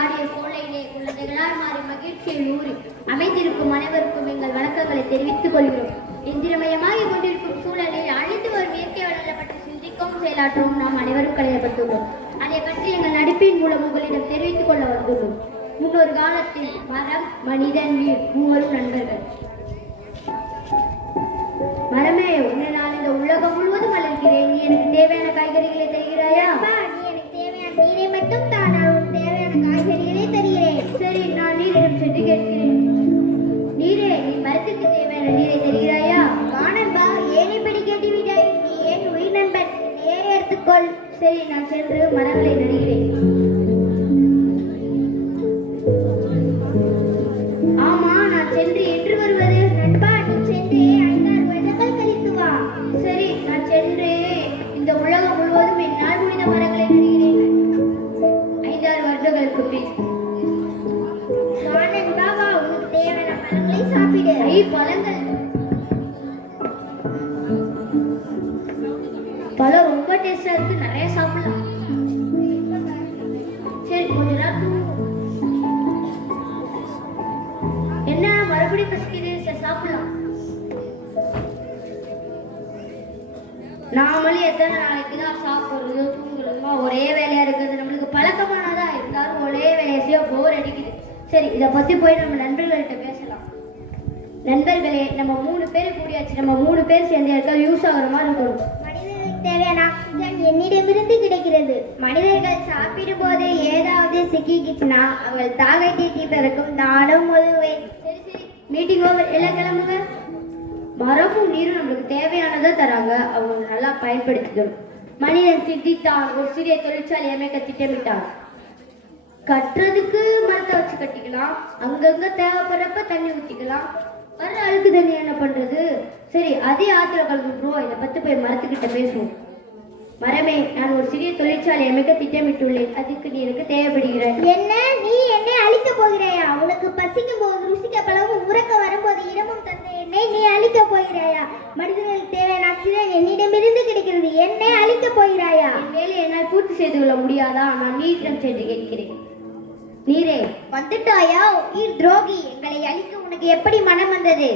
ஆடிய சோலையிலே குழந்தைகளால் மாறி மகிழ்ச்சியில் ஊறி அமைந்திருக்கும் அனைவருக்கும் எங்கள் வணக்கங்களை தெரிவித்துக் கொள்கிறோம். இந்திரமயமாகிக் கொண்டிருக்கும் சூழலில் அழிந்து வரும் இயற்கை வளங்களை பற்றி சிந்திக்கவும் செயலாற்றவும் நாம் அனைவரும் கடமைப்பட்டுள்ளோம். அதை பற்றி எங்கள் நடிப்பின் மூலம் உங்களிடம் தெரிவித்துக் கொள்ள வந்துள்ளோம். முன்னொரு காலத்தில் மரம், மனிதன், நீர் மூவரும் நண்பர்கள். மரமே, உன்னை நான் இந்த உலகம் முழுவதும் வளர்க்கிறேன். நீ எனக்கு தேவையான காய்கறிகளை தருகிறாயா? நீ எனக்கு தேவையான நீரை மட்டும் தான், நான் உனக்கு தேவையான காய்கறிகளை தருகிறேன். சரி, நான் நீரிடம் சென்று கேட்கிறேன். நீரே, நீ மரத்துக்கு தேவையான நீரை தருகிறாயா? வானன்பா, ஏன் இப்படி கேட்டுவிட்டாய்? நீ ஏன் உயிர் நண்பன், நேரே எடுத்துக்கொள். சரி, நான் சென்று மரங்களை நடுகிறேன். ஆமா, நான் சென்று என்று வருவது? நண்பா, நீ சென்று 5-6 வருடங்கள் கழித்து வா. சரி, நான் சென்று இந்த உலகம் முழுவதும் என்னால் முடிந்த மரங்களை நடுகிறேன். 5-6 வருடங்களுக்கு பின். வானன்பா, வா, உனக்கு தேவையான பழங்களை சாப்பிடு. பழங்கள் பழம் ரொம்ப டேஸ்டா இருக்கு, நிறைய சாப்பிடலாம். சரி, கொஞ்ச நேரம் என்ன மறுபடியும் பசிக்குது, சரி சாப்பிடலாம். நாமளும் எத்தனை நாளைக்கு தான் சாப்பிடுறது தூங்குறதுமா ஒரே வேலையா இருக்குது. நம்மளுக்கு பழக்கமானதா இருந்தாலும் ஒரே வேலையை செய்ய போர் அடிக்குது. சரி, இதை பத்தி போய் நம்ம நண்பர்கள்ட்ட பேசலாம். நண்பர்களே, நம்ம 3 பேர் கூடியாச்சு. நம்ம 3 பேர் சேர்ந்து யாருக்காவது யூஸ் ஆகிற மாதிரி இருக்கணும். மனிதர்களுக்கு தேவையான ஆக்சிஜன் என்னிடமிருந்து கிடைக்கிறது. மனிதர்கள் சாப்பிடும் போது ஏதாவது சிக்கிக்கிச்சுன்னா அவர்கள் தாகத்தை தீர்ப்பதற்கும் நானும் உதவுவேன். சரி சரி, மீட்டிங் ஓவர், எல்லாம் கிளம்புங்க. மரமும் நீரும் நம்மளுக்கு தேவையானதை தராங்க, அவங்க நல்லா பயன்படுத்திக்கணும். மனிதன் சிந்தித்தான், ஒரு சிறிய தொழிற்சாலை அமைக்க திட்டமிட்டான். கட்டுறதுக்கு மரத்தை வச்சு கட்டிக்கலாம், அங்கங்க தேவைப்படுறப்ப தண்ணி ஊற்றிக்கலாம். வர அழுக்கு தண்ணி என்ன பண்றது? சரி, அதே ஆத்திர கலந்துருவோம். இதை பத்தி போய் மரத்துக்கிட்ட பேசுவோம். மரமே, நான் ஒரு சிறிய தொழிற்சாலை அமைக்க திட்டமிட்டுள்ளேன். அதுக்கு நீ எனக்கு தேவைப்படுகிறாய். என்ன, நீ என்னை அழிக்க போகிறாயா? உனக்கு பசிக்கும் போது ருசிக்க பழமும் உறக்க வரும்போது இடமும் தந்த என்னை நீ அழிக்க போகிறாயா? மனிதர்களுக்கு தேவையான ஆக்சிஜன் என்னிடமிருந்து கிடைக்கிறது, என்னை அழிக்க போகிறாயா? என் வேலையை என்னால் பூர்த்தி செய்து கொள்ள முடியாதா? நான் நீரிடம் சென்று கேட்கிறேன். நீரே, வந்துட்டாயா? நீர் துரோகி, எங்களை அழிக்க உனக்கு எப்படி மனம் வந்தது?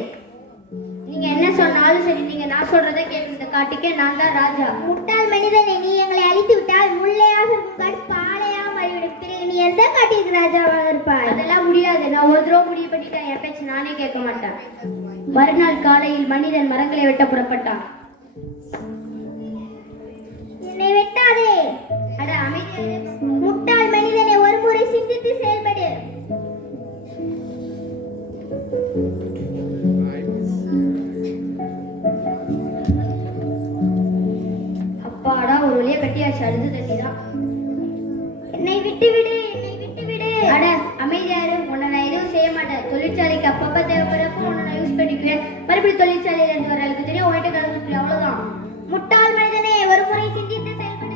நீங்க என்ன சொன்னாலும் சரி, நீங்க நான் சொல்றதை கேட்டு இந்த காட்டுக்கே நான் தான் ராஜா. முட்டாள் மனிதனை, நீ எங்களை அழித்து விட்டால் முள்ளையாக இருக்கும் காடு பாலையாக மாறிவிடும். பிறகு நீ எந்த காட்டிற்கு ராஜாவாக இருப்பாய்? அதெல்லாம் முடியாது. நான் ஒரு தடவை முடிவு பண்ணிட்டேன், என் பேச்சு நானே கேட்க மாட்டேன். மறுநாள் காலையில் மனிதன் மரங்களை வெட்ட புறப்பட்டான். என்னை வெட்டாதே. அட அமைதியாக. முட்டாள் மனிதனை, ஒரு முறை சிந்தித்து செயல்படு. அப்பாடா, ஒரு வழியா கட்டியாச்சு. அழுது தண்ணி தான். என்னை விட்டுவிடு, என்னை விட்டுவிடு. அட அமைதியாரு, உன்னை நான் எதுவும் செய்ய மாட்டேன். தொழிற்சாலைக்கு அப்பப்ப தேவைப்படுறப்ப உன்னை நான் யூஸ் பண்ணிக்குவேன். மறுபடியும் தொழிற்சாலையில இருந்து வர அழுக்கு தெரியும், உன்கிட்ட கலந்து, அவ்வளவுதான். முட்டாள் மனிதனே, ஒரு முறை சிந்தித்து செயல்படு.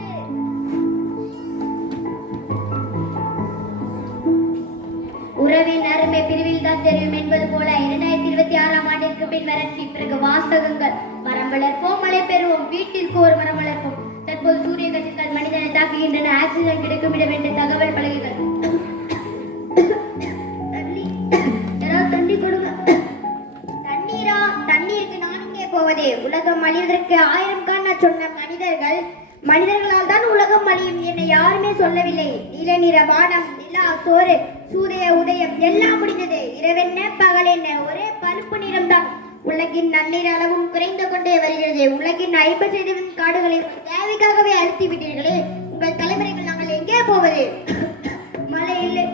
உறவின் அருமை பிரிவில் தான் தெரியும் என்பது போல 2026ஆம் ஆண்டிற்கு பின் வறட்சி, பிறகு வாசகங்கள். மரம் வளர்ப்போம், மழை பெறுவோம், வீட்டிற்கு ஒரு மரம் வளர்ப்போம். தற்போது சூரிய கதிர்கள் மனிதனை தாக்குகின்றன. ஆக்சிஜன் கிடைக்கும் இடம் என்ற தகவல் பலகைகள். தண்ணி, யாராவது தண்ணி கொடுங்க. தண்ணீரா? தண்ணீருக்கு நான் இங்கே போவதே? உலகம் அழிவதற்கு 1000 காண சொன்ன மனிதர்களால் தான் உலகம் அழியும். என்னை யாருமே சொல்லவில்லை. நீல நிற வானம், நிலா, சோறு, சூரிய உதயம் எல்லாம் முடிந்தது. இரவென்ன பகல் என்ன, ஒரே பழுப்பு நிறம் தான். உலகின் நன்னீர் அளவும் குறைந்து கொண்டே வருகிறது. உலகின் 50% காடுகளை தேவைக்காகவே அழுத்தி விட்டீர்களே. உங்கள் தலைமுறைகள் நாங்கள் எங்கே போவது? மழை இல்லை,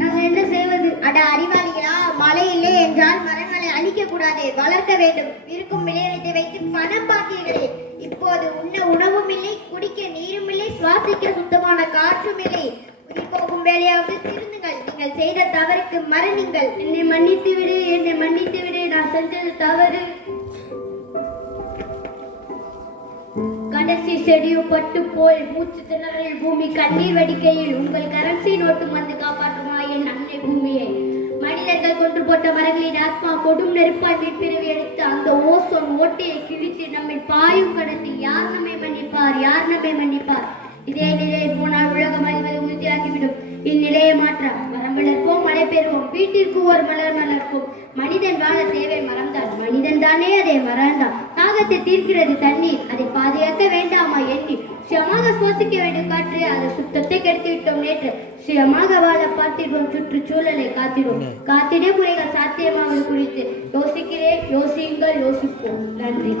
நாங்கள் என்ன செய்வது? அட அறிவாளிகளா, மழை இல்லை என்றால் மரங்களை அழிக்க கூடாது, வளர்க்க வேண்டும். இருக்கும் விளைநிலத்தை வைத்து பணம் பார்த்தீர்களே. இப்போது உண்ண உணவும் இல்லை, குடிக்க நீரும் இல்லை, சுவாசிக்க சுத்தமான காற்றும் இல்லை. உயிர் போகும் வேலையாவது திருந்துங்கள். நீங்கள் செய்த தவறுக்கு மரணிங்கள். என்னை மன்னித்து விடு, என்னை மன்னித்து விடு. நான் செஞ்சது தவறு. கடைசி செடியும் பட்டு போய் மூச்சு திணறல் பூமி கண்ணீர் வடிக்கையில் உங்கள் கரன்சி நோட்டும் வந்து காப்பாற்றுமா என் அன்னை பூமியை? மனிதர்கள் கொன்று போட்ட மரங்களின் ஆத்மா கொடும் நெருப்பாய் மீட்பிறவி எடுத்து அந்த ஓசோன் ஓட்டையை கிழித்து நம்மை பாயும் கடத்தில் யார் நம்மை மன்னிப்பார்? யார் நம்மை மன்னிப்பார்? இதே நிலையில் போனால் உலகம் அழிவது உறுதியாகிவிடும். இந்நிலையை மாற்ற மரம் வளர்ப்போம், மழை பெறுவோம், வீட்டிற்கு ஒரு மலர் வளர்ப்போம். மனிதன் வாழ தேவை மறந்தான், மனிதன் தானே அதை மறந்தான். தாகத்தை தீர்க்கிறது தண்ணீர், அதை பாதுகாக்க வேண்டாமா எண்ணி சுயமாக சுவாசிக்க வேண்டிய காற்று, அதை சுத்தத்தை கெடுத்து விட்டோம் நேற்று. சுயமாக வாழ பார்த்திடுவோம், சுற்றுச்சூழலை காத்திடுவோம். காத்திட முறைகள் சாத்தியமாவது குறித்து யோசிக்கிறேன், யோசியுங்கள், யோசிப்போம். நன்றி.